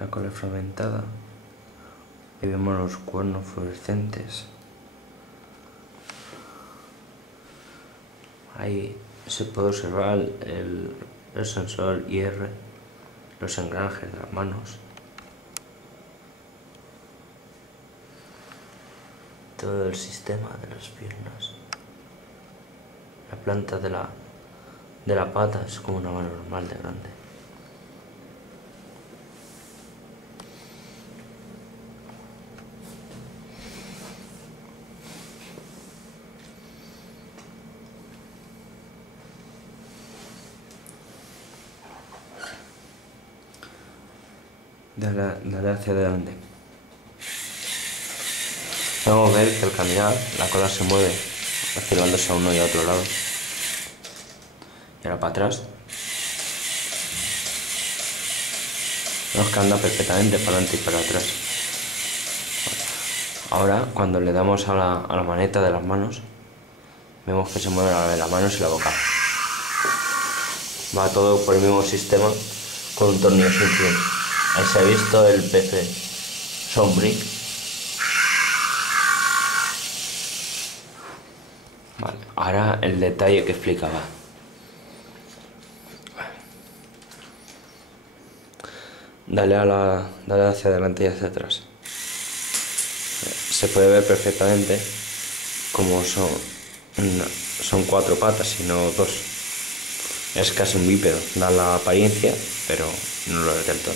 la cola fragmentada. Ahí vemos los cuernos fluorescentes. Ahí se puede observar el sensor IR, los engranajes de las manos. Todo el sistema de las piernas. La planta de la pata es como una mano normal de grande. Dale hacia adelante. Podemos ver que al caminar la cola se mueve, oscilándose a uno y a otro lado. Y ahora para atrás. Vemos que anda perfectamente para adelante y para atrás. Ahora, cuando le damos a la maneta de las manos, vemos que se mueve las manos y la boca. Va todo por el mismo sistema con un tornillo sin fin. Ahí se ha visto el PC Soundbrick. Vale, ahora el detalle que explicaba. Dale hacia adelante y hacia atrás. Se puede ver perfectamente como son 4 patas y no 2. Es casi un bípedo, da la apariencia, pero no lo es del todo.